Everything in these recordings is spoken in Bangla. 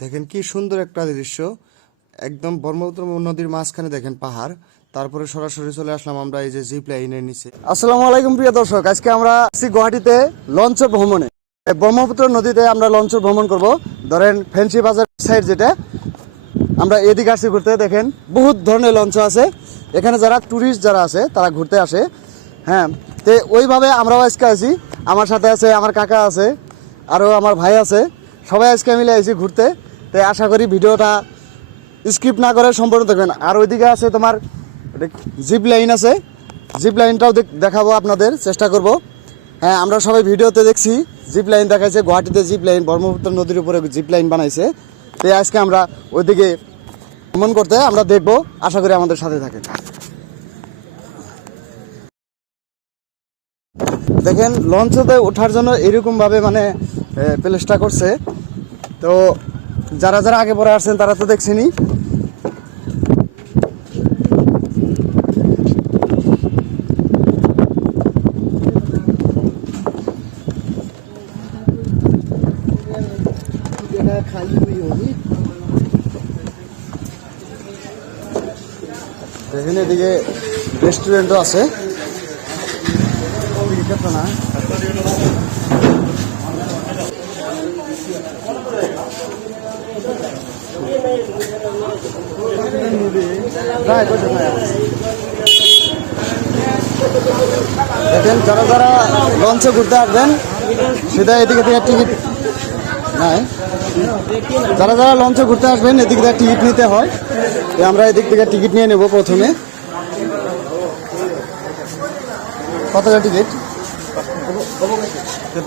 দেখেন কি সুন্দর একটা দৃশ্য, একদম ব্রহ্মপুত্র নদীর মাঝখানে দেখেন পাহাড়, তারপরে সরাসরি চলে আসলাম আমরা এই যে জিপ লাইনের নিচে। আসসালামু আলাইকুম প্রিয় দর্শক, আজকে আমরা আছি গুয়াহাটিতে লঞ্চ ভ্রমণে। ব্রহ্মপুত্র নদীতে আমরা লঞ্চ ভ্রমণ করব। ধরেন ফ্যান্সি বাজার সাইড যেটা, আমরা এদিকে আসছি ঘুরতে। দেখেন বহুত ধরনের লঞ্চ আছে এখানে, যারা ট্যুরিস্ট যারা আছে তারা ঘুরতে আসে। হ্যাঁ, তো ওইভাবে আমরাও আজকে আছি। আমার সাথে আছে আমার কাকা আছে, আরও আমার ভাই আছে, সবাই আজকে মিলে আইছি ঘুরতে। তো আশা করি ভিডিওটা স্কিপ না করে সম্পূর্ণ দেখবেন। আর ওইদিকে আছে তোমার জিপ লাইন আছে, জিপ লাইনটাও দেখাবো আপনাদের চেষ্টা করব। হ্যাঁ, আমরা সবাই ভিডিওতে দেখছি জিপ লাইন দেখাইছে, গুয়াহাটিতে জিপ লাইন, ব্রহ্মপুত্র নদীর উপরে জিপ লাইন বানাইছে। তো আজকে আমরা ওইদিকে ভ্রমণ করতে আমরা দেখবো, আশা করি আমাদের সাথে থাকেন। দেখেন লঞ্চতে ওঠার জন্য এরকমভাবে মানে প্লেসটা করছে। তো যারা যারা আগে পরে আসছেন তারা তো দেখছেনই। দেখেন এদিকে রেস্টুরেন্টও আছে। না দেখেন যারা যারা লঞ্চে ঘুরতে আসবেন সেটা এদিকে থেকে টিকিট নাই, যারা যারা লঞ্চে ঘুরতে আসবেন এদিক থেকে টিকিট নিতে হয়। আমরা এদিক থেকে টিকিট নিয়ে নেব। প্রথমে কত টাকা টিকিট?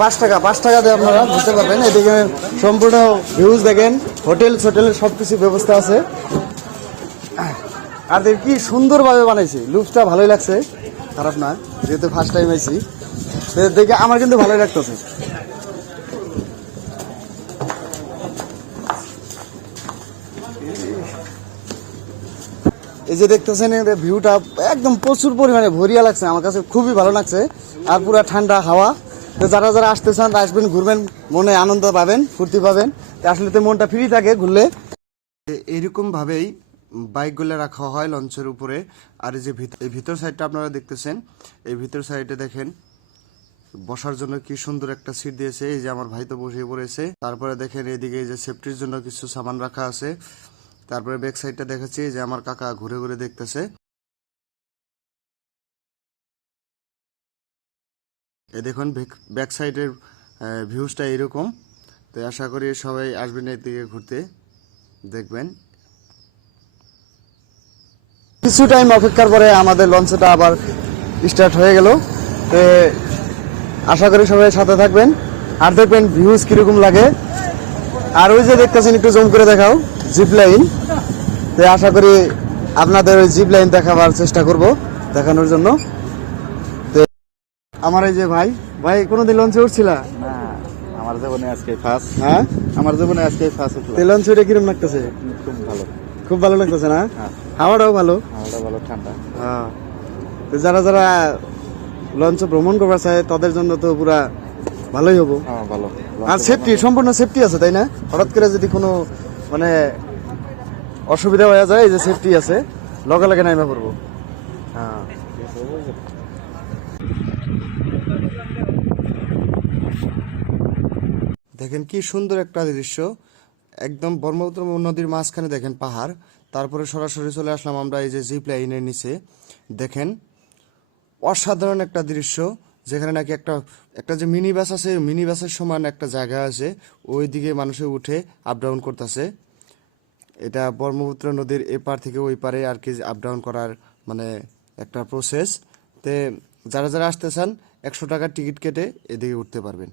5 টাকা। 5 টাকা দিয়ে আপনারা ঘুরতে পারবেন। এদিকে সম্পূর্ণ ভিউজ দেখেন, হোটেল সব কিছু ব্যবস্থা আছে। আর দেখ কি সুন্দরভাবে বানাইছে, লুকসটা ভালোই লাগছে, খারাপ না, যেহেতু ফার্স্ট টাইম আইছি দেখে আমার কিন্তু ভালোই লাগতেছে। এই যে দেখতেছেন ভিউটা একদম প্রচুর পরিমাণে ভরিয়া লাগছে, আমার কাছে খুবই ভালো লাগছে। আর পুরো ঠান্ডা হাওয়া। তো যারা যারা আসতে চান আসবেন, ঘুরবেন, মনে আনন্দ পাবেন, ফুর্তি পাবেন। আসলে তো মনটা ফ্রি থাকে ঘুরলে। এরকম ভাবেই বাইকগুলো রাখা হয় লঞ্চের উপরে। আর এই যে ভিতর সাইডটা আপনারা দেখতেছেন, এই ভিতর সাইডে দেখেন বসার জন্য কি সুন্দর একটা সিট দিয়েছে। এই যে আমার ভাই তো বসে পড়েছে। তারপরে দেখেন এদিকে এই যে সেফটির জন্য কিছু সামান রাখা আছে। তারপরে ব্যাক সাইডটা দেখাচ্ছি যে আমার কাকা ঘুরে ঘুরে দেখতেছে। এই দেখুন ব্যাক সাইডের ভিউজটা এরকম। তো আশা করি সবাই আসবেন এদিকে ঘুরতে, দেখবেন। কিছু টাইম অপেক্ষার পরে আমাদের লঞ্চটা আবার স্টার্ট হয়ে গেল। তো আশা করি সবাই সাথে থাকবেন আর দেখবেন ভিউজ কিরকম লাগে। আর ওই যে দেখতেছেন, একটু জুম করে দেখাও, জিপ লাইন। তো আশা করি আপনাদের ওই জিপ লাইন দেখাবার চেষ্টা করব, দেখানোর জন্য। তো আমার এই যে ভাই কোনোদিন লঞ্চে উঠছিল না? আমার জীবনে আজকে ফার্স্ট। হ্যাঁ, আমার জীবনে আজকে ফার্স্ট উঠলাম। লঞ্চে উঠে কিরকম লাগতেছে? খুব ভালো, খুব ভালো লাগতেছে না? হ্যাঁ, হাওয়াটাও ভালো। হাওয়াটা ভালো, ঠান্ডা। হ্যাঁ, তো যারা যারা লঞ্চ ভ্রমণ করবার চায় তাদের জন্য তো পুরা ভালোই হবো। হ্যাঁ, ভালো। আর সেফটি, সম্পূর্ণ সেফটি আছে, তাই না? হঠাৎ করে যদি কোনো মানে অসুবিধা হয়ে যায়, এই যে সেফটি আছে, লগে লগে নাইমা পড়বো। হ্যাঁ, দেখেন কি সুন্দর একটা দৃশ্য, একদম ব্রহ্মপুত্র নদীর মাঝখানে দেখেন পাহাড়, তারপরে সরাসরি চলে আসলাম আমরা এই যে জিপ লাইনের নিচে। দেখেন অসাধারণ একটা দৃশ্য, যেখানে নাকি একটা যে মিনি বাস আছে, মিনি বাসের সমান একটা জায়গা আছে, ওই দিকে মানুষে উঠে আপ ডাউন করতেছে। এটা ব্রহ্মপুত্র নদীর এপার থেকে ওই পারে আর কি আপ ডাউন করার মানে একটা প্রসেস। তে যারা যারা আসতে চান 100 টাকার টিকিট কেটে এদিকে উঠতে পারবেন।